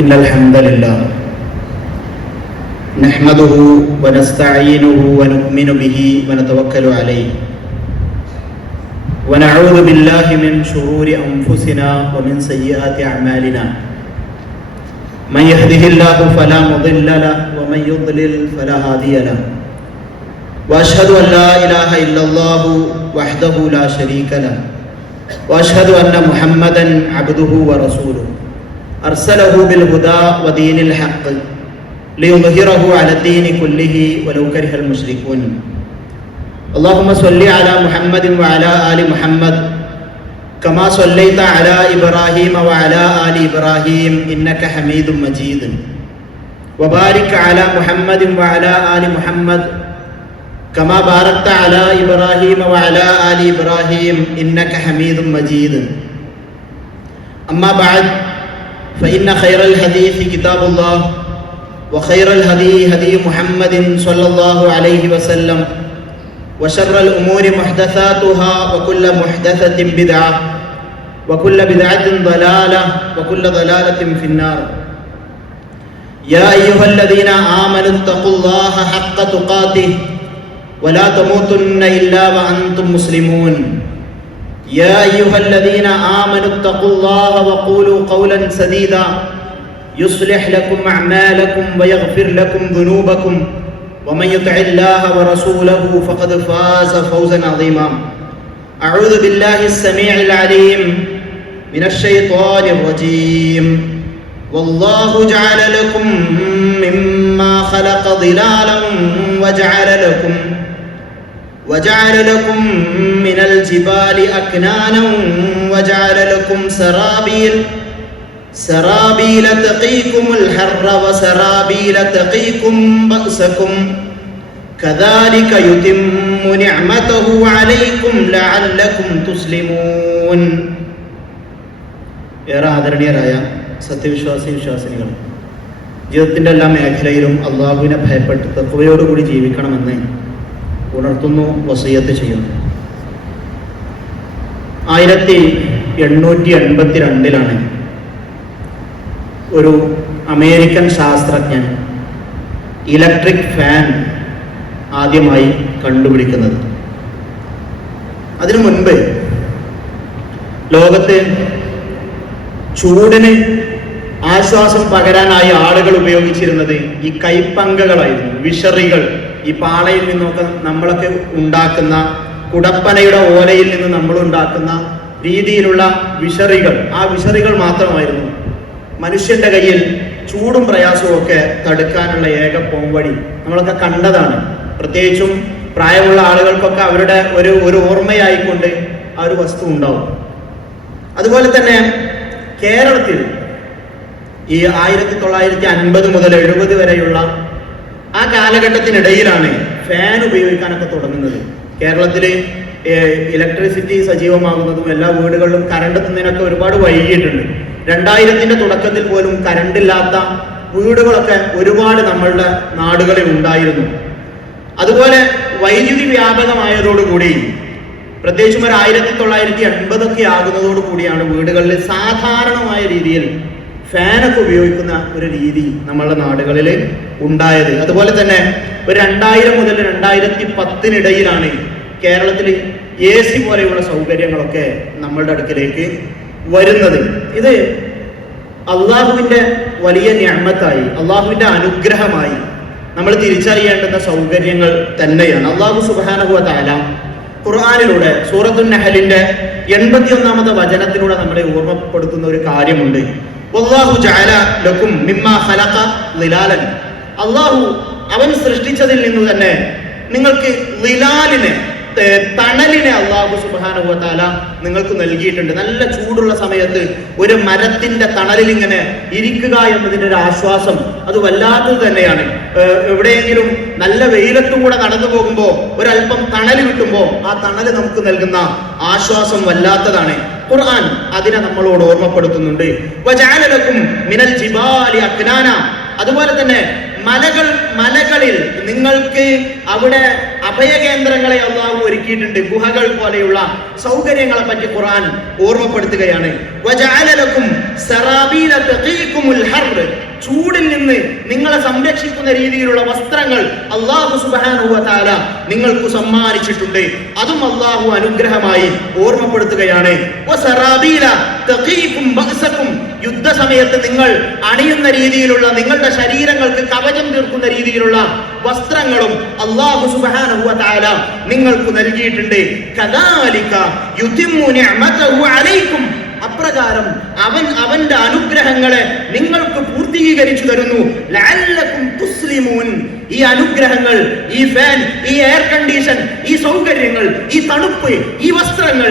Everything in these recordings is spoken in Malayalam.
إن الحمد لله نحمده ونستعينه ونؤمن به ونتوكل عليه ونعوذ بالله من شرور أنفسنا ومن سيئات أعمالنا من يهده الله فلا مضل له ومن يضلل فلا هادي له وأشهد أن لا إله إلا الله وحده لا شريك له وأشهد أن محمدا عبده ورسوله أرسله بالهدى ودين الحق ليظهره على الدين كله ولو كره المشركون اللهم صل على محمد وعلى آل محمد كما صليت على إبراهيم وعلى آل إبراهيم إنك حميد مجيد وبارك على محمد وعلى آل محمد كما باركت على إبراهيم وعلى آل إبراهيم إنك حميد مجيد أما بعد فإن خير الحديث كتاب الله وخير الهدي هدي محمد صلى الله عليه وسلم وشر الأمور محدثاتها وكل محدثة بدعة وكل بدعة ضلالة وكل ضلالة في النار يا أيها الذين آمنوا اتقوا الله حق تقاته ولا تموتن إلا وأنتم مسلمون يا أيها الذين آمنوا اتقوا الله وقولوا قولا سديدا يصلح لكم أعمالكم ويغفر لكم ذنوبكم ومن يطع الله ورسوله فقد فاز فوزا عظيما أعوذ بالله السميع العليم من الشيطان الرجيم والله جعل لكم مما خلق ظلالا وجعل لكم من الجبال أكنانا وجعل لكم سرابيل تقيكم الحر وسرابيل تقيكم بأسكم كذلك يتم نعمته عليكم لعلكم تسلمون ഏറെ ആദരണീയരായ വിശ്വാസിനികൾ, ജീവിതത്തിൻ്റെ എല്ലാ മേഖലയിലും അള്ളാഹുവിനെ ഭയപ്പെട്ട് തഖ്വയോടുകൂടി ജീവിക്കണമെന്ന് ഉണർത്തുന്നു, വസിയത്ത് ചെയ്യുന്നു. 1882 ഒരു അമേരിക്കൻ ശാസ്ത്രജ്ഞൻ ഇലക്ട്രിക് ഫാൻ ആദ്യമായി കണ്ടുപിടിക്കുന്നത്. അതിനു മുൻപ് ലോകത്ത് ചൂടിന് ആശ്വാസം പകരാനായി ആളുകൾ ഉപയോഗിച്ചിരുന്നത് ഈ കൈപ്പങ്കകളായിരുന്നു, വിഷറികൾ. ഈ പാളയിൽ നിന്നൊക്കെ നമ്മളൊക്കെ ഉണ്ടാക്കുന്ന കുടപ്പനയുടെ ഓലയിൽ നിന്ന് നമ്മൾ ഉണ്ടാക്കുന്ന രീതിയിലുള്ള വിഷറികൾ, ആ വിഷറികൾ മാത്രമായിരുന്നു മനുഷ്യന്റെ കയ്യിൽ ചൂടും പ്രയാസവും ഒക്കെ തടുക്കാനുള്ള ഏക പോംവഴി. നമ്മളൊക്കെ കണ്ടതാണ്. പ്രത്യേകിച്ചും പ്രായമുള്ള ആളുകൾക്കൊക്കെ അവരുടെ ഒരു ഓർമ്മയായിക്കൊണ്ട് ആ ഒരു വസ്തു ഉണ്ടാവും. അതുപോലെ തന്നെ കേരളത്തിൽ ഈ 1950 മുതൽ 70 വരെയുള്ള ആ കാലഘട്ടത്തിനിടയിലാണ് ഫാൻ ഉപയോഗിക്കാനൊക്കെ തുടങ്ങുന്നത്. കേരളത്തിൽ ഇലക്ട്രിസിറ്റി സജീവമാകുന്നതും എല്ലാ വീടുകളിലും കറണ്ട് എത്തുന്നതിനൊക്കെ ഒരുപാട് വൈകിയിട്ടുണ്ട്. 2000-ന്റെ തുടക്കത്തിൽ പോലും കറണ്ടില്ലാത്ത വീടുകളൊക്കെ ഒരുപാട് നമ്മളുടെ നാടുകളിൽ ഉണ്ടായിരുന്നു. അതുപോലെ വൈദ്യുതി വ്യാപകമായതോടുകൂടി, പ്രത്യേകിച്ചും ഒരു 1980 ആകുന്നതോടുകൂടിയാണ് വീടുകളിൽ സാധാരണമായ രീതിയിൽ ഫാനൊക്കെ ഉപയോഗിക്കുന്ന ഒരു രീതി നമ്മളുടെ നാടുകളിൽ ഉണ്ടായത്. അതുപോലെ തന്നെ ഒരു 2000 മുതൽ 2010 കേരളത്തിൽ AC പോലെയുള്ള സൗകര്യങ്ങളൊക്കെ നമ്മളുടെ അടുക്കലേക്ക് വരുന്നത്. ഇത് അള്ളാഹുവിൻ്റെ വലിയ നിഅമത്തായി, അള്ളാഹുവിൻ്റെ അനുഗ്രഹമായി നമ്മൾ തിരിച്ചറിയേണ്ടുന്ന സൗകര്യങ്ങൾ തന്നെയാണ്. അള്ളാഹു സുബ്ഹാനഹു വ തആല ഖുർആനിലൂടെ സൂറത്തുൻ നഹലിന്റെ 81-ാമത്തെ വചനത്തിലൂടെ നമ്മളെ ഓർമ്മപ്പെടുത്തുന്ന ഒരു കാര്യമുണ്ട്. വല്ലാഹു ജഅല ലക്കും മിമ്മാ ഖലഖ ളിലാലൻ. അള്ളാഹു അവൻ സൃഷ്ടിച്ചതിൽ നിന്ന് തന്നെ നിങ്ങൾക്ക് ളിലാലിനെ, തണലിനെ അള്ളാഹു സുബ്ഹാനഹു വ തആല നിങ്ങൾക്ക് നൽകിയിട്ടുണ്ട്. നല്ല ചൂടുള്ള സമയത്ത് ഒരു മരത്തിന്റെ തണലിൽ ഇങ്ങനെ ഇരിക്കുക എന്നതിൻ്റെ ഒരു ആശ്വാസം അത് വല്ലാത്തത് തന്നെയാണ്. എവിടെയെങ്കിലും നല്ല വെയിലത്തും കൂടെ നടന്നു പോകുമ്പോൾ ഒരല്പം തണൽ കിട്ടുമ്പോൾ ആ തണൽ നമുക്ക് നൽകുന്ന ആശ്വാസം വല്ലാത്തതാണ്. ഖുർആൻ അതിനെ നമ്മളോട് ഓർമ്മപ്പെടുത്തുന്നുണ്ട്. വജഅല ലക്കും മിനൽ ജിബാലി അക്നാന. അതുപോലെ തന്നെ മലകളിൽ നിങ്ങൾക്ക് അവിടെ അഭയകേന്ദ്രങ്ങളെ അള്ളാഹു ഒരുക്കിയിട്ടുണ്ട്. ഗുഹകൾ പോലെയുള്ള സൗകര്യങ്ങളെ പറ്റി ഖുർആൻ ഓർമ്മപ്പെടുത്തുകയാണ്. വജഅല ലക്കും സറാബീല തഖീകുമുൽ ഹർർ, ചൂടിൽ നിന്ന് നിങ്ങളെ സംരക്ഷിക്കുന്ന രീതിയിലുള്ള വസ്ത്രങ്ങൾ അല്ലാഹു സുബ്ഹാനഹു വ തആല നിങ്ങൾക്ക് സമ്മാനിച്ചിട്ടുണ്ട്. അതും അല്ലാഹു അനുഗ്രഹമായി ഓർമ്മപ്പെടുത്തുകയാണ്. വസറാബീല തഖീകും ബഅസകും, യുദ്ധസമയത്ത് നിങ്ങൾ അണിയുന്ന രീതിയിലുള്ള, നിങ്ങളുടെ ശരീരങ്ങൾക്ക് കവചം തീർക്കുന്ന രീതിയിലുള്ള വസ്ത്രങ്ങളും അല്ലാഹു സുബ്ഹാനഹു വ തആല നിങ്ങൾക്ക് നൽകിയിട്ടുണ്ട്. കദാലിക യുതിമ്മു നിഅമതഹു അലൈക്കും, അപ്രകാരം അവന്റെ അനുഗ്രഹങ്ങളെ നിങ്ങൾക്ക് പൂർത്തീകരിച്ചു തരുന്നു. ലഅല്ലകും തുസ്ലിമൂൻ, ഈ അനുഗ്രഹങ്ങൾ, ഈ ഫാൻ, ഈ എയർ കണ്ടീഷൻ, ഈ സൗകര്യങ്ങൾ, ഈ തണുപ്പ്, ഈ വസ്ത്രങ്ങൾ,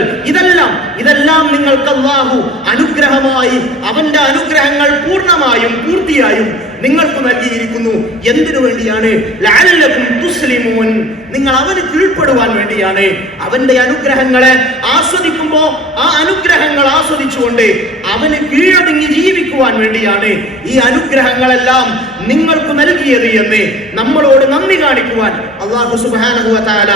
ഇതെല്ലാം നിങ്ങൾക്ക് അല്ലാഹു അനുഗ്രഹമായി, അവന്റെ അനുഗ്രഹങ്ങൾ പൂർത്തിയായും നിങ്ങൾക്ക് നൽകിയിരിക്കുന്നു. എന്തിനു വേണ്ടിയാണ്? ലഅല്ലകും തുസ്ലിമൂൻ, നിങ്ങൾ അവന് കീഴ്പ്പെടുവാൻ വേണ്ടിയാണ്. അവന്റെ അനുഗ്രഹങ്ങളെ ആസ്വദിക്കുമ്പോ ആ അനുഗ്രഹങ്ങൾ ആസ്വദിച്ചുകൊണ്ട് അവന് കീഴടങ്ങി ജീവിക്കുവാൻ വേണ്ടിയാണ് ഈ അനുഗ്രഹങ്ങളെല്ലാം നിങ്ങൾക്ക് നൽകിയത് എന്ന് നമ്മളോട് നന്ദി കാണിക്കുവാൻ അല്ലാഹു സുബ്ഹാനഹു വ തആല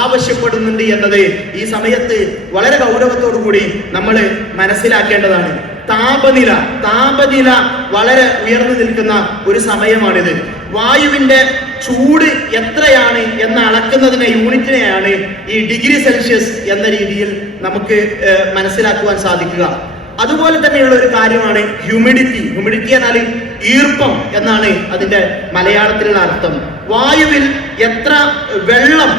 ആവശ്യപ്പെടുന്നുണ്ട് എന്നത് ഈ സമയത്ത് വളരെ ഗൗരവത്തോടു കൂടി നമ്മൾ മനസ്സിലാക്കേണ്ടതാണ്. താപനില വളരെ ഉയർന്നു നിൽക്കുന്ന ഒരു സമയമാണിത്. വായുവിന്റെ ചൂട് എത്രയാണ് എന്ന് അളക്കുന്നതിനെ യൂണിറ്റിനെയാണ് ഈ ഡിഗ്രി സെൽഷ്യസ് എന്ന രീതിയിൽ നമുക്ക് മനസ്സിലാക്കുവാൻ സാധിക്കുക. അതുപോലെ തന്നെയുള്ള ഒരു കാര്യമാണ് ഹ്യൂമിഡിറ്റി എന്നാൽ ഈർപ്പം എന്നാണ് അതിന്റെ മലയാളത്തിലുള്ള അർത്ഥം. വായുവിൽ എത്ര വെള്ളം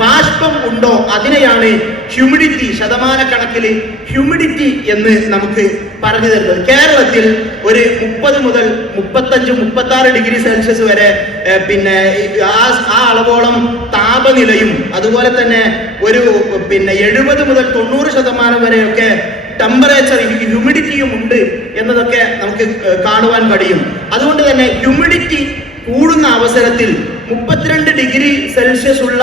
ബാഷ്പം ഉണ്ടോ അതിനെയാണ് ഹ്യൂമിഡിറ്റി, ശതമാനക്കണക്കിൽ ഹ്യൂമിഡിറ്റി എന്ന് നമുക്ക് പറഞ്ഞു തരുന്നത്. കേരളത്തിൽ ഒരു 30 മുതൽ 35, 36 ഡിഗ്രി സെൽഷ്യസ് വരെ ആ അളവോളം താപനിലയും അതുപോലെ തന്നെ ഒരു 70 മുതൽ 90% വരെയൊക്കെ ടെമ്പറേച്ചർ, ഹ്യൂമിഡിറ്റിയും ഉണ്ട് എന്നതൊക്കെ നമുക്ക് കാണുവാൻ കഴിയും. അതുകൊണ്ട് തന്നെ ഹ്യൂമിഡിറ്റി കൂടുന്ന അവസരത്തിൽ 32 ഡിഗ്രി സെൽഷ്യസ് ഉള്ള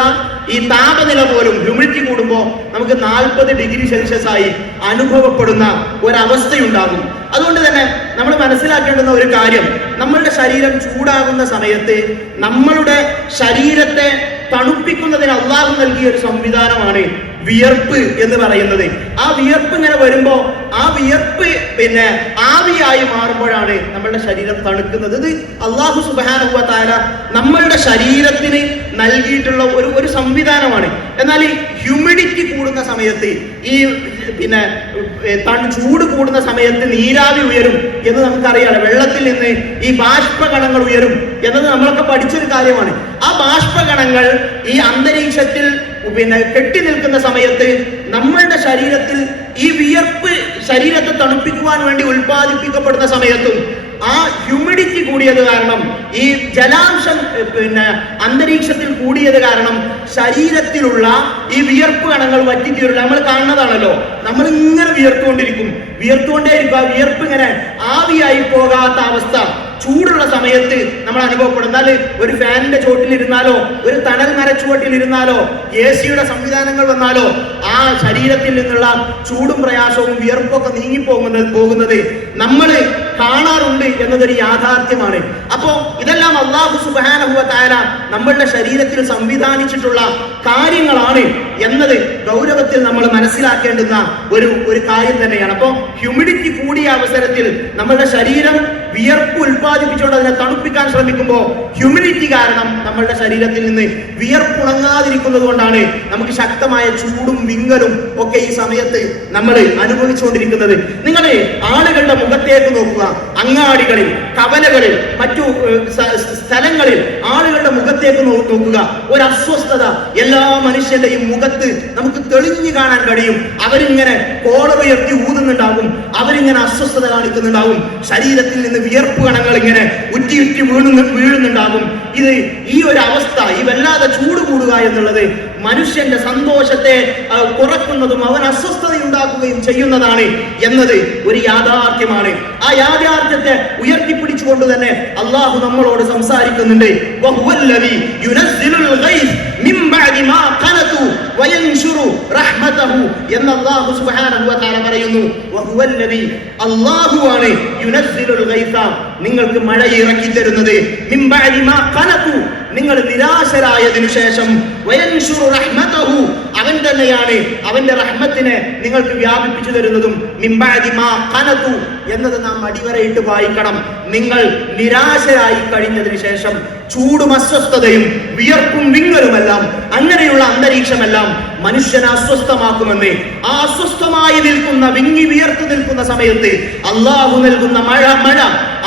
ഈ താപനില പോലും ഹ്യൂമിഡിറ്റി കൂടുമ്പോൾ നമുക്ക് 40 ഡിഗ്രി സെൽഷ്യസ് ആയി അനുഭവപ്പെടുന്ന ഒരവസ്ഥയുണ്ടാകും. അതുകൊണ്ട് തന്നെ നമ്മൾ മനസ്സിലാക്കേണ്ടുന്ന ഒരു കാര്യം, നമ്മളുടെ ശരീരം ചൂടാകുന്ന സമയത്ത് നമ്മളുടെ ശരീരത്തെ തണുപ്പിക്കുന്നതിന് അല്ലാഹു നൽകിയ ഒരു സംവിധാനമാണ് വിയർപ്പ് എന്ന് പറയുന്നത്. ആ വിയർപ്പ് ഇങ്ങനെ വരുമ്പോ ആ വിയർപ്പ് ആവിയായി മാറുമ്പോഴാണ് നമ്മളുടെ ശരീരം തണുക്കുന്നത്. ഇത് അല്ലാഹു സുബ്ഹാനഹു വ തആല നമ്മളുടെ ശരീരത്തിന് നൽകിയിട്ടുള്ള ഒരു സംവിധാനമാണ്. എന്നാൽ ഈ ഹ്യൂമിഡിറ്റി കൂടുന്ന സമയത്ത്, ഈ ചൂട് കൂടുന്ന സമയത്ത് നീരാവി ഉയരും എന്ന് നമുക്കറിയാലോ. വെള്ളത്തിൽ നിന്ന് ഈ ബാഷ്പകണങ്ങൾ ഉയരും എന്നത് നമ്മളൊക്കെ പഠിച്ചൊരു കാര്യമാണ്. ആ ബാഷ്പകണങ്ങൾ ഈ അന്തരീക്ഷത്തിൽ കെട്ടി നിൽക്കുന്ന സമയത്ത് നമ്മളുടെ ശരീരത്തിൽ ഈ വിയർപ്പ് ശരീരത്തെ തണുപ്പിക്കുവാൻ വേണ്ടി ഉൽപ്പാദിപ്പിക്കപ്പെടുന്ന സമയത്തും ആ ഹ്യൂമിഡിറ്റി കൂടിയത് കാരണം, ഈ ജലാംശം അന്തരീക്ഷത്തിൽ കൂടിയത് കാരണം ശരീരത്തിലുള്ള ഈ വിയർപ്പ് കണങ്ങൾ വറ്റിത്തീരില്ല. നമ്മൾ കാണുന്നതാണല്ലോ, നമ്മൾ ഇങ്ങനെ വിയർത്തുകൊണ്ടേയിരിക്കും. ആ വിയർപ്പ് ഇങ്ങനെ ആവിയായി പോകാത്ത അവസ്ഥ ചൂടുള്ള സമയത്ത് നമ്മൾ അനുഭവപ്പെടും. എന്നാൽ ഒരു ഫാനിന്റെ ചോട്ടിലിരുന്നാലോ ഒരു തണൽ മരച്ചുവട്ടിലിരുന്നാലോ AC-യുടെ സംവിധാനങ്ങൾ വന്നാലോ ആ ശരീരത്തിൽ നിന്നുള്ള ചൂടും പ്രയാസവും വിയർപ്പൊക്കെ പോകുന്നത് നമ്മൾ കാണാറുണ്ട് എന്നതൊരു യാഥാർത്ഥ്യമാണ്. അപ്പോ ഇതെല്ലാം അല്ലാഹു സുബ്ഹാനഹു വ തആല നമ്മളുടെ ശരീരത്തിൽ സംവിധാനിച്ചിട്ടുള്ള കാര്യങ്ങളാണ് എന്നത് ഗൗരവത്തിൽ നമ്മൾ മനസ്സിലാക്കേണ്ടുന്ന ഒരു കാര്യം തന്നെയാണ്. അപ്പോൾ ഹ്യൂമിഡിറ്റി കൂടിയ അവസരത്തിൽ നമ്മളുടെ ശരീരം വിയർപ്പ് ഉൽപ്പാദിപ്പിച്ചുകൊണ്ട് അതിനെ തണുപ്പിക്കാൻ ശ്രമിക്കുമ്പോൾ ഹ്യൂമിഡിറ്റി കാരണം നമ്മളുടെ ശരീരത്തിൽ നിന്ന് വിയർപ്പുണങ്ങാതിരിക്കുന്നത് കൊണ്ടാണ് നമുക്ക് ശക്തമായ ചൂടും വിങ്ങലും ഒക്കെ ഈ സമയത്ത് നമ്മൾ അനുഭവിച്ചുകൊണ്ടിരിക്കുന്നത്. നിങ്ങൾ ആളുകളുടെ മുഖത്തേക്ക് നോക്കുക. അങ്ങാടികളിൽ, കവലകളിൽ, മറ്റു സ്ഥലങ്ങളിൽ ആളുകളുടെ മുഖത്തേക്ക് നോക്കുക. ഒരു അസ്വസ്ഥത എല്ലാ മനുഷ്യന്റെയും മുഖത്ത് നമുക്ക് തെളിഞ്ഞു കാണാൻ കഴിയും. അവരിങ്ങനെ കോളറുയർത്തി ഊതുന്നുണ്ടാകും, അവരിങ്ങനെ അസ്വസ്ഥത കാണിക്കുന്നുണ്ടാകും, ശരീരത്തിൽ നിന്ന് വിയർപ്പ് കണങ്ങൾ ഇങ്ങനെ ഉറ്റി വീഴുന്നുണ്ടാകും. ഈ ഒരു അവസ്ഥ, ഈ വല്ലാതെ ചൂട് കൂടുക എന്നുള്ളത് മനുഷ്യന്റെ സന്തോഷത്തെ കുറക്കുന്നതും അവൻ അസ്വസ്ഥതയുണ്ടാക്കുകയും ചെയ്യുന്നതാണ് എന്നത് ഒരു യാഥാർത്ഥ്യമാണ്. ആ യാഥാർത്ഥ്യത്തെ ഉയർത്തിപ്പിടിച്ചുകൊണ്ട് തന്നെ അല്ലാഹു നമ്മളോട് സംസാരിക്കുന്നുണ്ട്. വഹുവല്ലദീ യുനസ്സിലുൽ ഗൈസ് മിൻ ബഅദി മാ ഖനതു വയൻശുറു റഹ്മതഹു എന്ന് അല്ലാഹു സുബ്ഹാനഹു വ തആല പറയുന്നു. വഹുവല്ലദീ, അല്ലാഹുവാണ് യുനസ്സിലുൽ ഗൈസ, നിങ്ങൾക്ക് മഴ ഇറക്കി തരുന്നത്. മിൻ ബഅദി മാ ഖനതു, നിങ്ങൾ നിരാശരായതിനു ശേഷം വയൻശുറു റഹ്മതഹു, അവൻ തന്നെയാണ് അവന്റെ റഹ്മത്തിനെ നിങ്ങൾക്ക് വ്യാപിപ്പിച്ചു തരുന്നതും മിൻ ബഅദി മാ ഖനതു എന്നത് നാം അടിവരയിട്ട് വായിക്കണം. നിങ്ങൾ നിരാശരായി കഴിഞ്ഞതിന് ശേഷം ചൂടും അസ്വസ്ഥതയും വിയർപ്പും വിങ്ങലുമെല്ലാം, അങ്ങനെയുള്ള അന്തരീക്ഷമെല്ലാം മനുഷ്യനെ അസ്വസ്ഥമാക്കുമെന്ന്. ആ അസ്വസ്ഥമായി നിൽക്കുന്ന, വിങ്ങി വിയർത്തു നിൽക്കുന്ന സമയത്ത് അള്ളാഹു നൽകുന്ന മഴ,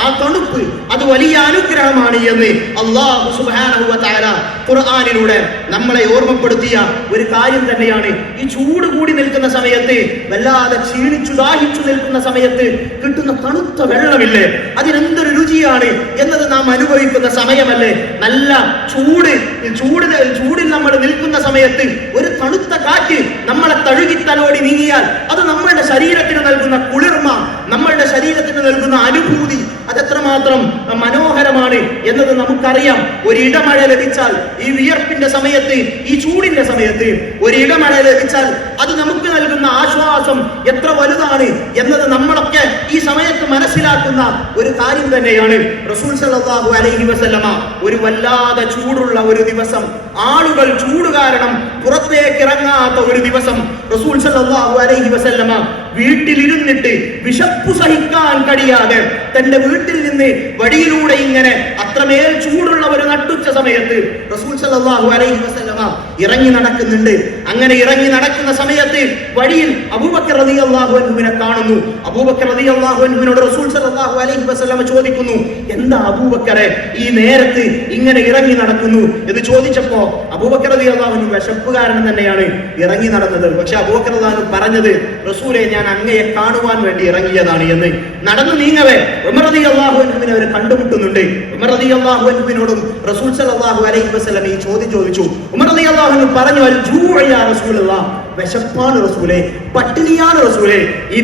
ആ തണുപ്പ്, അത് വലിയ അനുഗ്രഹമാണ് എന്ന് അള്ളാഹു സുബ്ഹാനഹു വ തആല ഖുർആനിലൂടെ നമ്മളെ ഓർമ്മപ്പെടുത്തിയ ഒരു കാര്യം തന്നെയാണ്. ഈ ചൂട് കൂടി നിൽക്കുന്ന സമയത്ത്, വല്ലാതെ ക്ഷീണിച്ചു ദാഹിച്ചു നിൽക്കുന്ന സമയത്ത് കിട്ടുന്ന തണുത്ത വെള്ളമില്ലേ, അതിനെന്തൊരു രുചിയാണ് എന്നത് നാം അനുഭവിക്കുന്ന സമയമല്ലേ. നല്ല ചൂടിൽ നമ്മൾ നിൽക്കുന്ന സമയത്ത് ഒരു തണുത്ത കാറ്റ് നമ്മളെ തഴുകി തലോടി നീങ്ങിയാൽ അത് നമ്മളുടെ ശരീരത്തിന് നൽകുന്ന കുളിർമ, നമ്മളുടെ ശരീരത്തിന് നൽകുന്ന അനുഭൂതി അതെത്രമാത്രം മനോഹരമാണ് എന്നത് നമുക്കറിയാം. ഒരിടമഴ ലഭിച്ചാൽ, ഈ വിയർപ്പിന്റെ സമയത്ത്, ഈ ചൂടിന്റെ സമയത്ത് ഒരിടമഴ ലഭിച്ചാൽ അത് നമുക്ക് നൽകുന്ന ആശ്വാസം എത്ര വലുതാണ് എന്നത് നമ്മളൊക്കെ ഈ സമയത്ത് മനസ്സിലാക്കുന്ന ഒരു കാര്യം തന്നെയാണ്. റസൂൽ സല്ലല്ലാഹു അലൈഹി വസല്ലമ ഒരു വല്ലാതെ ചൂടുള്ള ഒരു ദിവസം, ആളുകൾ ചൂട് കാരണം പുറത്തേക്ക് ഇറങ്ങാത്ത ഒരു ദിവസം റസൂൽ സല്ലല്ലാഹു അലൈഹി വസല്ലമ വീട്ടിലിരുന്നിട്ട് വിശപ്പ് സഹിക്കാൻ കഴിയാതെ തന്റെ വീട്ടിൽ നിന്ന് വഴിയിലൂടെ ഇങ്ങനെ അത്രമേൽ ചൂടുള്ള ഒരു നട്ടുച്ച സമയത്ത് റസൂൽ സല്ലല്ലാഹു അലൈഹി വസല്ലമ ഇറങ്ങി നടക്കുന്നുണ്ട്. അങ്ങനെ ഇറങ്ങി നടക്കുന്ന സമയത്ത് വഴിയിൽ അബൂബക്കർ റളിയല്ലാഹു അൻഹുവിനെ കാണുന്നു. അബൂബക്കർ റളിയല്ലാഹു അൻഹുവിനോട് റസൂൽ സല്ലല്ലാഹു അലൈഹി വസല്ലമ ചോദിക്കുന്നു, എന്താ അബൂബക്കറെ ഈ നേരത്ത് ഇങ്ങനെ ഇറങ്ങി നടക്കുന്നു എന്ന് ചോദിച്ചപ്പോ അബൂബക്കർ റളിയല്ലാഹു അൻഹു വിശപ്പുകാരൻ തന്നെയാണ് ഇറങ്ങി നടന്നത്. പക്ഷെ അബൂബക്കർ റളിയല്ലാഹു അൻഹു പറഞ്ഞത്, റസൂലെ ഞാൻ അങ്ങയെ കാണുവാൻ വേണ്ടി ഇറങ്ങിയതാണ് എന്ന്. നടന്നു നീങ്ങവേ ഉമർ റളിയല്ലാഹു അൻഹുവിനെ അവർ കണ്ടുമുട്ടുന്നുണ്ട്. ഉമർ റളിയല്ലാഹു അൻഹുവിനോടും റസൂൽ സല്ലല്ലാഹു അലൈഹി വസല്ലം ഈ ചോദ്യം ചോദിച്ചു. ഉമർ റളിയല്ലാഹു അൻഹു പറഞ്ഞു, അൽ ജൂഅ യാ റസൂലല്ലാഹ്, വിശപ്പാണ് റസൂലേ, പട്ടിണിയാണ് റസൂലേ, ഈ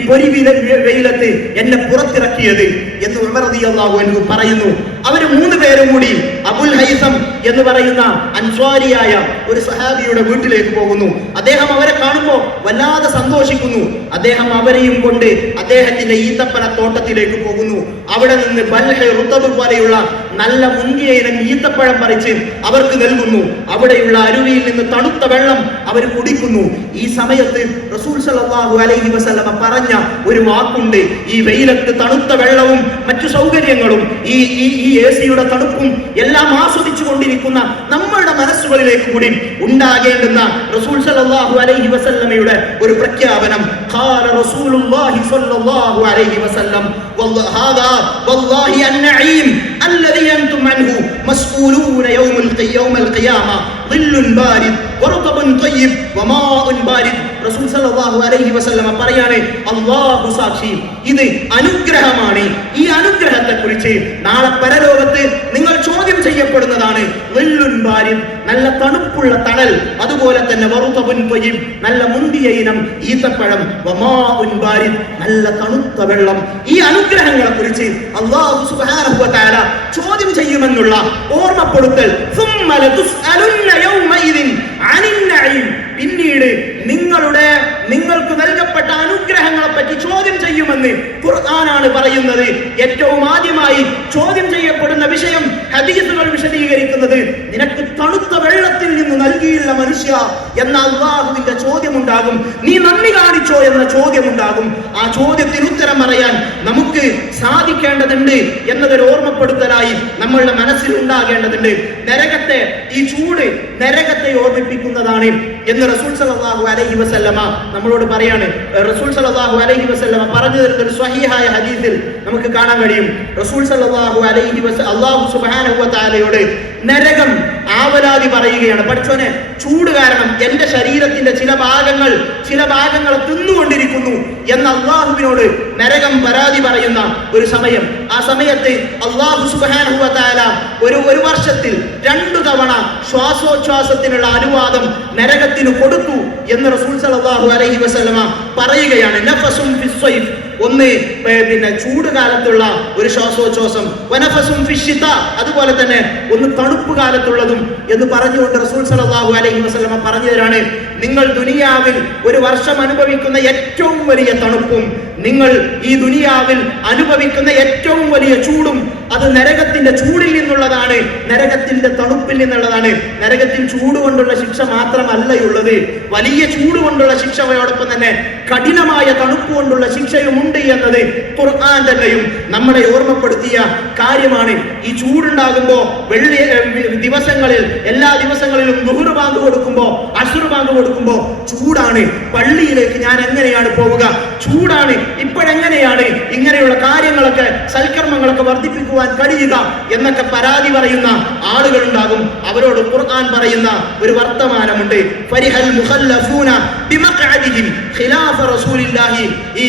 വെയിലത്ത് എന്നെ പുറത്തിറക്കിയത് എന്ന് ഉമർ റളിയല്ലാഹു അൻഹു പറയുന്നു. അവര് 3 പേരും കൂടി അബുൽ ഹൈസം എന്ന് പറയുന്ന അൻസ്വാരിയായ ഒരു സഹാബിയുടെ വീട്ടിലേക്ക് പോകുന്നു. അദ്ദേഹം അവരെ കാണുമ്പോൾ വല്ലാതെ സന്തോഷിക്കുന്നു. അദ്ദേഹം അവരെയും കൊണ്ട് അദ്ദേഹത്തിന്റെ ഈത്തപ്പന തോട്ടത്തിലേക്ക് പോകുന്നു. അവിടെ നിന്ന് ബൽഹ റുതബ് പോലെയുള്ള നല്ല മുന്തിയ ഇനം ഈത്തപ്പഴം പറിച്ച് അവർക്ക് നൽകുന്നു. അവിടെയുള്ള അരുവിയിൽ നിന്ന് തണുത്ത വെള്ളം അവർ കുടിക്കുന്നു. ഈ സമയത്ത് റസൂൽ സല്ലല്ലാഹു അലൈഹി വസല്ലമ പറഞ്ഞ ഒരു വാക്കുണ്ട്, ഈ വെയിലത്ത് തണുത്ത വെള്ളവും മറ്റു സൗകര്യങ്ങളും ഈ എസിയുടെ തണുപ്പും എല്ലാം ആസ്വദിച്ചു കൊണ്ടിരിക്കുന്ന നമ്മളുടെ മനസ്സുകളിലേക്ക് കൂടി ഉണ്ടാകേണ്ടുന്ന റസൂൽ സല്ലല്ലാഹു അലൈഹി വസല്ലമയുടെ ഒരു പ്രഖ്യാപനം. ഖാല റസൂലുള്ളാഹി സ്വല്ലല്ലാഹു അലൈഹി വസല്ലം ഹാദാ വല്ലാഹി അൻ-നഈം അൽദി അൻതും അൻഹു മസ്ഊലൂന യൗമൽ ഖിയാമ ളില്ലുൻ ബാരിദ് വറതബുൻ തയ്യിബ് വമാഉൻ ബാരിദ്. റസൂൽ സല്ലല്ലാഹു അലൈഹി വസല്ലമ പറയാണ്, അല്ലാഹു സാക്ഷി, ഇത് അനുഗ്രഹമാണ്. ഈ അനുഗ്രഹത്തെ കുറിച്ച് നാളെ പരലോകത്ത് നിങ്ങൾ ചോദ്യം ചെയ്യപ്പെടുന്നതാണ്. ളില്ലുൻ ബാരിദ്, നല്ല തണുപ്പുള്ള തണൽ, അതുപോലെ തന്നെ വറതബുൻ തയ്യിബ്, നല്ല മുന്തിയ ഇനം ഈത്തപ്പഴം, വമാഉൻ ബാരിദ്, നല്ല തണുത്ത വെള്ളം. ഈ അനുഗ്രഹങ്ങളെ കുറിച്ച് അല്ലാഹു സുബ്ഹാനഹു വ തആല ചോദ്യം ചെയ്യുമെന്നുള്ള ഓർമ്മപ്പെടുത്തൽ. സുമ്മ ലതുസ്അലുന്ന യൗമഇദിൻ അനിൻ നഈം, പിന്നീട് നിങ്ങൾക്ക് നൽകപ്പെട്ട അനുഗ്രഹങ്ങളെ പറ്റി ചോദ്യം ചെയ്യുമെന്ന് ഖുർആനാണ് പറയുന്നത്. ഏറ്റവും ആദ്യമായി ചോദ്യം ചെയ്യപ്പെടുന്ന വിഷയം ഹദീസുകൾ വിശദീകരിക്കുന്നത്, നിനക്ക് തണുത്ത വെള്ളത്തിൽ നിന്ന് നൽകിയില്ല മനുഷ്യ എന്ന അല്ലാഹുവിന്റെ ചോദ്യമുണ്ടാകും. നീ നന്ദി കാണിച്ചോ എന്ന ചോദ്യമുണ്ടാകും. ആ ചോദ്യത്തിന് ഉത്തരം പറയാൻ നമുക്ക് സാധിക്കേണ്ടതുണ്ട് എന്നതൊരു ഓർമ്മപ്പെടുത്തലായി നമ്മളുടെ മനസ്സിൽ ഉണ്ടാകേണ്ടതുണ്ട്. നരകത്തെ, ഈ ചൂട് നരകത്തെ ഓർമ്മിപ്പിക്കുന്നതാണ് എന്ന് റസൂൽ സല്ലല്ലാഹു അലൈഹി വസല്ലമ നമ്മളോട് പറയാണ്. റസൂൽ സല്ലല്ലാഹു അലൈഹി വസല്ലമ പറഞ്ഞു തരുന്ന ഒരു സ്വഹീഹായ ഹദീസിൽ നമുക്ക് കാണാൻ കഴിയും. റസൂൽ സല്ലല്ലാഹു അലൈഹി വസല്ലം അല്ലാഹു സുബ്ഹാനഹു വ തആലയോട് നരകം ആവലാതി പറയുകയാണ്, പഠിച്ചോനെ, ചൂട് കാരണം എന്റെ ശരീരത്തിന്റെ ചില ഭാഗങ്ങൾ തിന്നുകൊണ്ടിരിക്കുന്നു എന്ന് അല്ലാഹുവിനോട് നരകം പരാതി പറയുന്ന ഒരു സമയം. ആ സമയത്ത് അല്ലാഹു സുബ്ഹാനഹു വ തആല ഒരു വർഷത്തിൽ 2 തവണ ശ്വാസോച്ഛ്വാസത്തിനുള്ള അനുവാദം നരകത്തിന് കൊടുത്തു എന്ന് റസൂൽ സല്ലല്ലാഹു അലൈഹി വസല്ലമ പറയുകയാണ്. നഫസും ഫിസ്സൈഫ്, ഒന്ന് ചൂട് കാലത്തുള്ള ഒരു ശ്വാസോച്ഛ്വാസം, വനഫസും ഫിശ്ശിത, അതുപോലെ തന്നെ ഒന്ന് തണുപ്പ് കാലത്തുള്ളതും എന്ന് പറഞ്ഞുകൊണ്ട് റസൂൽ സല്ലല്ലാഹു അലൈഹി വസല്ലമ പറഞ്ഞു തരാണ്, നിങ്ങൾ ദുനിയാവിൽ ഒരു വർഷം അനുഭവിക്കുന്ന ഏറ്റവും വലിയ തണുപ്പും നിങ്ങൾ ഈ ദുനിയാവിൽ അനുഭവിക്കുന്ന ഏറ്റവും വലിയ ചൂടും അത് നരകത്തിന്റെ ചൂടിൽ നിന്നുള്ളതാണ്, നരകത്തിന്റെ തണുപ്പിൽ നിന്നുള്ളതാണ്. നരകത്തിൽ ചൂട് കൊണ്ടുള്ള ശിക്ഷ മാത്രമല്ലയുള്ളത്, വലിയ ചൂട് കൊണ്ടുള്ള ശിക്ഷയോടൊപ്പം തന്നെ കഠിനമായ തണുപ്പ് കൊണ്ടുള്ള ശിക്ഷയുമുണ്ട് എന്നത് ഖുർആൻ തന്നെയും നമ്മളെ ഓർമ്മപ്പെടുത്തിയ കാര്യമാണ്. ഈ ചൂടുണ്ടാകുമ്പോ ദിവസങ്ങളിൽ എല്ലാ ദിവസങ്ങളിലും ദുഹ്ർ ബാങ്ക് കൊടുക്കുമ്പോ അസ്ർ ബാങ്ക് കൊടുക്കുമ്പോ ചൂടാണ്, പള്ളിയിലേക്ക് ഞാൻ എങ്ങനെയാണ് പോവുക, ചൂടാണ്, ഇപ്പോഴെങ്ങനെയാണ് ഇങ്ങനെയുള്ള കാര്യങ്ങളൊക്കെ സൽക്കർമ്മങ്ങളൊക്കെ വർദ്ധിപ്പിക്കുവാൻ കഴിയുക എന്നൊക്കെ പരാതി പറയുന്ന ആളുകൾ ഉണ്ടാകും. അവരോട് ഖുർആൻ പറയുന്ന ഒരു വർത്തമാനമുണ്ട്. ഫരിഹൽ മുഖല്ലഫൂന ബിമഖഅദിഹിം ഖിലാഫ റസൂലില്ലാഹി. ഈ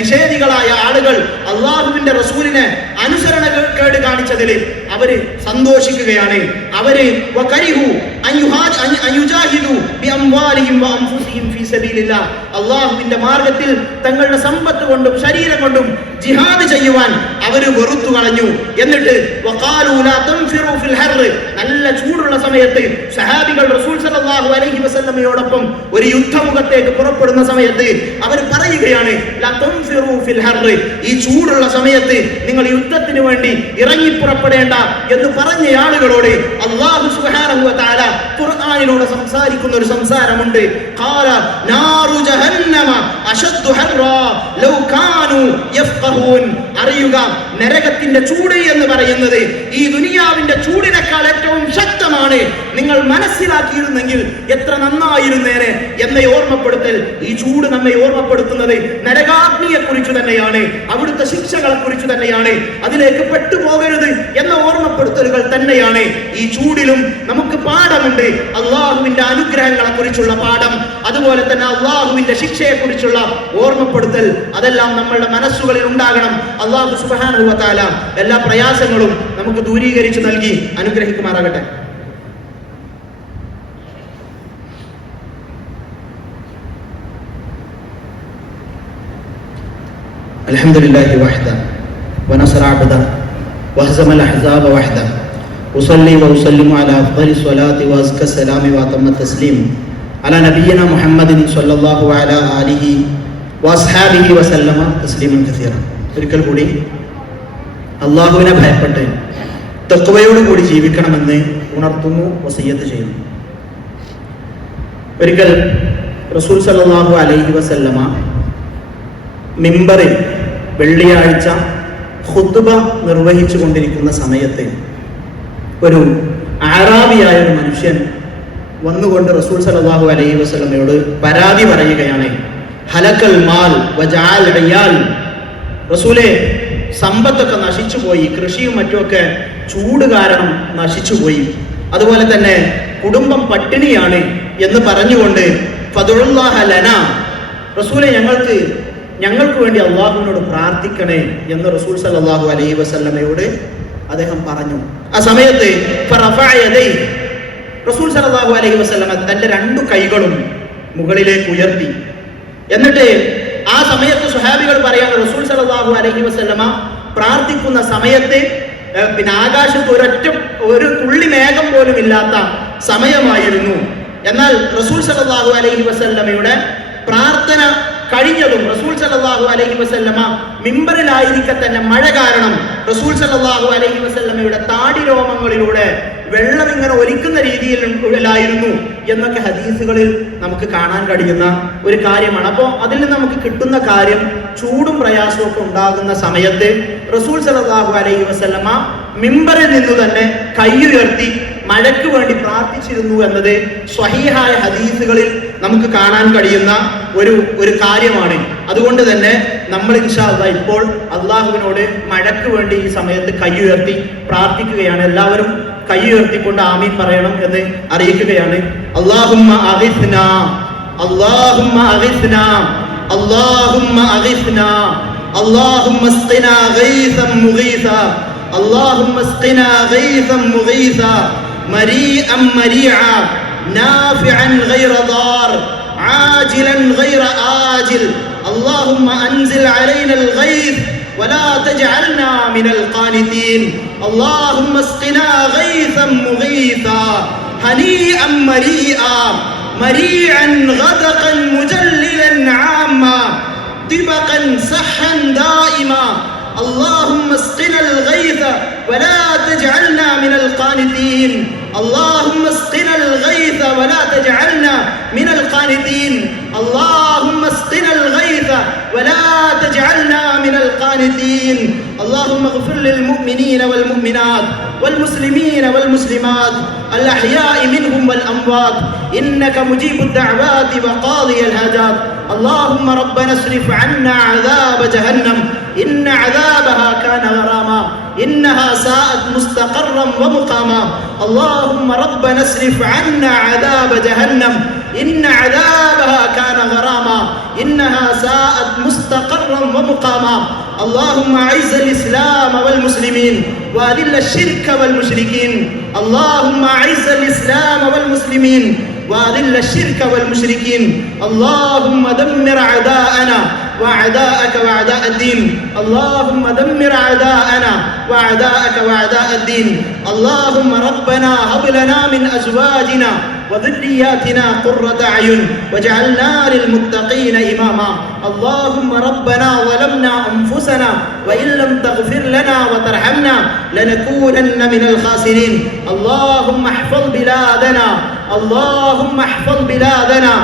നിഷേധികളായ ആളുകൾ അല്ലാഹുവിന്റെ റസൂലിനെ അനുസരണക്കേട് കാണിച്ചതിൽ അവര് സന്തോഷിക്കുകയാണ്. അവര് വകരിഹു അൻയുജാഹിദു ബിഅംവാലിഹിം വഅൻഫുസിഹിം ഫീ സബീലില്ലാഹ്. അല്ലാഹുവിന്റെ മാർഗ്ഗത്തിൽ തങ്ങളുടെ സമ്പത്ത് കൊണ്ടും ശരീരം കൊണ്ടും ജിഹാദ് ചെയ്യുവാൻ അവര് വെറുത്തു കളഞ്ഞു. എന്നിട്ട് വഖാലു ലാ തൻഫിറു ഫിൽ ഹർർ. നല്ല ചൂടുള്ള സമയത്ത് സഹാബികൾ റസൂൽ സല്ലല്ലാഹു അലൈഹി വസല്ലമയോടൊപ്പം ഒരു യുദ്ധമുഖത്തേക്ക് പുറപ്പെടുന്ന സമയത്ത് അവർ പറയുകയാണ്, ലാ തൻഫിറു ഫിൽ ഹർർ. ഈ ചൂടുള്ള സമയത്ത് നിങ്ങൾ യുദ്ധത്തിന് വേണ്ടി ഇറങ്ങി പുറപ്പെടേണ്ട എന്ന് പറഞ്ഞ ആളുകളോട് അല്ലാഹു സുബ്ഹാനഹു വ തആല ഖുർആനിലൂടെ സംസാരിക്കുന്ന ഒരു സംസാരമുണ്ട്. ഖാല നാറു ജഹന്നമ അശദ്ദു ഹർറാ ലൗ കാനൂ യഫ്ഖഹൂൻ. അറിയുക, നരകത്തിന്റെ ചൂട് എന്ന് പറയുന്നത് ഈ ദുനിയാവിന്റെ ചൂടിനേക്കാൾ ഏറ്റവും ശക്തമാണ്. നിങ്ങൾ മനസ്സിലാക്കിയിരുന്നെങ്കിൽ എത്ര നന്നായിരുന്നേനെ എന്ന ഓർമ്മപ്പെടുത്തൽ. ഈ ചൂട് നമ്മെ ഓർമ്മപ്പെടുത്തുന്നത് നരകാഗ്നിയെ കുറിച്ച് തന്നെയാണ്, അവിടുത്തെ ശിക്ഷകളെ കുറിച്ച് തന്നെയാണ്. അതിലേക്ക് പെട്ടുപോകരുത് എന്ന ഓർമ്മപ്പെടുത്തലുകൾ തന്നെയാണ്. ഈ ചൂടിലും നമുക്ക് പാഠമുണ്ട്, അള്ളാഹുവിന്റെ അനുഗ്രഹങ്ങളെ കുറിച്ചുള്ള പാഠം, അതുപോലെ തന്നെ അള്ളാഹുവിന്റെ ശിക്ഷയെ കുറിച്ചുള്ള ഓർമ്മപ്പെടുത്തൽ. അതെല്ലാം നമ്മളുടെ മനസ്സുകളിൽ ഉണ്ടാകണം. അള്ളാഹു സുബ്ഹാനഹു വ തആല എല്ലാ പ്രയാസങ്ങളും നമുക്ക് ദൂരീകരിച്ച് നൽകി അനുഗ്രഹിക്കുമാറാകട്ടെ. അൽഹംദുലില്ലാഹി വഹ്ദ വനസറ അബ്ദ വഹസമൽ അഹ്സാബ വഹ്ദ ഉസല്ലി വഉസല്ലിമു അലാ അഫ്ദലി സ്വലാത്തി വഅസ്ക സലാമി വഅതമ്മ തസ്ലീം അലാ നബിയിന മുഹമ്മദിൻ സ്വല്ലല്ലാഹു അലാ ആലിഹി വഅസ്ഹാബിഹി വസല്ലമ തസ്ലീമൻ കസീറ. ഒരിക്കൽ കൂടി അള്ളാഹുവിനെ ഭയപ്പെട്ട് തഖ്വയോടുകൂടി ജീവിക്കണമെന്ന് ഉണർത്തുന്നു, വസിയ്യത്ത് ചെയ്യുന്നു. ഒരിക്കൽ റസൂൽ സല്ലല്ലാഹു അലൈഹി വസല്ലമ മിമ്പറിൽ വെള്ളിയാഴ്ച ഖുത്ബ നിർവഹിച്ചു കൊണ്ടിരിക്കുന്ന സമയത്ത് ഒരു ആറാബിയായ ഒരു മനുഷ്യൻ വന്നുകൊണ്ട് റസൂൽ സല്ലല്ലാഹു അലൈഹി വസല്ലമയോട് പരാതി പറയുകയാണ്. ഹലക്കൽ മാൽ വജഅൽ ഇയാൽ. റസൂലേ, സമ്പത്തൊക്കെ നശിച്ചുപോയി, കൃഷിയും മറ്റുമൊക്കെ ചൂട് കാരണം നശിച്ചുപോയി, അതുപോലെ തന്നെ കുടുംബം പട്ടിണിയാണ് എന്ന് പറഞ്ഞുകൊണ്ട് ഫദുല്ലാഹ ലനാ, റസൂലെ ഞങ്ങൾക്ക് വേണ്ടി അള്ളാഹുവിനോട് പ്രാർത്ഥിക്കണേ എന്ന് റസൂൽ സല്ലല്ലാഹു അലൈഹി വസല്ലമയോട് അദ്ദേഹം പറഞ്ഞു. ആ സമയത്ത് റസൂൽ സല്ലല്ലാഹു അലൈഹി വസല്ലമ തന്റെ രണ്ടു കൈകളും മുകളിലേക്ക് ഉയർത്തി. എന്നിട്ട് ആ സമയത്ത് സ്വഹാബികൾ പറയാണ്, റസൂൽ സല്ലല്ലാഹു അലൈഹി വസല്ലമ പ്രാർത്ഥിക്കുന്ന സമയത്ത് ആകാശത്ത് ഒരു തുള്ളി മേഘം പോലും ഇല്ലാത്ത സമയമായിരുന്നു. എന്നാൽ റസൂൽ സല്ലല്ലാഹു അലൈഹി വസല്ലമയുടെ പ്രാർത്ഥന കഴിഞ്ഞതും റസൂൽ സല്ലല്ലാഹു അലൈഹി വസല്ലമ മിമ്പറിലായിരിക്കെ തന്നെ മഴ കാരണം റസൂൽ സല്ലല്ലാഹു അലൈഹി വസല്ലമയുടെ താടി രോമങ്ങളിലൂടെ വെള്ളം ഇങ്ങനെ ഒലിക്കുന്ന രീതിയിലായിരുന്നു എന്നൊക്കെ ഹദീസുകളിൽ നമുക്ക് കാണാൻ കഴിയുന്ന ഒരു കാര്യമാണ്. അപ്പോൾ അതിൽ നിന്ന് നമുക്ക് കിട്ടുന്ന കാര്യം, ചൂടും പ്രയാസവും ഒക്കെ ഉണ്ടാകുന്ന സമയത്ത് റസൂൽ സല്ലല്ലാഹു അലൈഹി വസല്ലമ മിമ്പറിൽ നിന്ന് തന്നെ കൈയുയർത്തി മഴയ്ക്ക് വേണ്ടി പ്രാർത്ഥിച്ചിരുന്നു എന്നത് സ്വഹീഹായ ഹദീസുകളിൽ നമുക്ക് കാണാൻ കഴിയുന്ന ഒരു കാര്യമാണ്. അതുകൊണ്ട് തന്നെ നമ്മൾ ഇൻഷാ അല്ലാഹ് ഇപ്പോൾ അള്ളാഹുവിനോട് മഴയ്ക്ക് വേണ്ടി ഈ സമയത്ത് കൈയുയർത്തി പ്രാർത്ഥിക്കുകയാണ്. എല്ലാവരും കൈയുയർത്തിക്കൊണ്ട് ആമീൻ പറയണം എന്ന് അറിയിക്കുകയാണ്. അല്ലാഹുമ്മ അഗിസ്നാ, അല്ലാഹുമ്മ അഗിസ്നാ, അല്ലാഹുമ്മ അഗിസ്നാ, അല്ലാഹുമ്മ സ്ഖിനാ ഗൈസൻ മുഗീസാ, അല്ലാഹുമ്മ സ്ഖിനാ ഗൈസൻ മുഗീസാ, മരീഅൻ മരീഅ, നാഫിഅൻ ഗൈറ ദാർ, ആജിലൻ ഗൈറ ആജിൽ, اللهم أنزل علينا الغيث ولا تجعلنا من القانتين، اللهم اسقنا غيثا مغيثا هنيئا مريئا مريعا غدقا مجللا عاما طبقا سحا دائما اللهم اسقنا الغيث ولا تجعلنا من القانتين اللهم اسقنا الغيث ولا تجعلنا من القانتين اللهم اسقنا الغيث ولا تجعلنا من القانتين اللهم اغفر للمؤمنين والمؤمنات والمسلمين والمسلمات الأحياء منهم والأموات إنك مجيب الدعوات وقاضي الحاجات اللهم ربنا اصرف عنا عذاب جهنم إن عذابها كان غراما إنها ساءت مستقرا ومقاما اللهم ربنا اصرف عنا عذاب جهنم إن عذابها كان غراما إنها ساءت مستقرا ومقاما اللهم أعز الإسلام والمسلمين وأذل الشرك والمشركين اللهم أعز الإسلام والمسلمين وأذل الشرك والمشركين اللهم دمر أعداءنا وأعداءك وأعداء الدين اللهم دمر أعداءنا وأعداءك وأعداء الدين اللهم ربنا هب لنا من أزواجنا وذرياتنا قرة أعين واجعلنا للمتقين إماما اللهم ربنا ظلمنا أنفسنا وإن لم تغفر لنا وترحمنا لنكونن من الخاسرين اللهم احفظ بلادنا اللهم احفظ بلادنا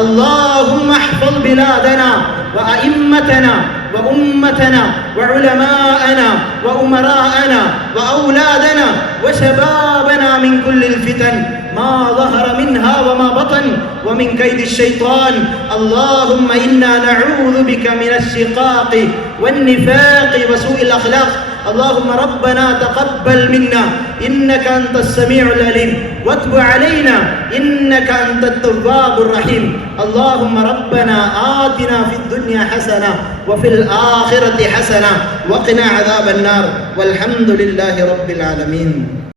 اللهم احفظ بلادنا وأئمتنا وأمتنا وعلماءنا وأمراءنا وأولادنا وشبابنا من كل الفتن ما ظهر منها وما بطن ومن كيد الشيطان اللهم إنا نعوذ بك من الشقاق والنفاق وسوء الأخلاق اللهم ربنا تقبل منا إنك أنت السميع العليم واتب علينا إنك أنت التواب الرحيم اللهم ربنا آتنا في الدنيا حسنة وفي الآخرة حسنة وقنا عذاب النار والحمد لله رب العالمين.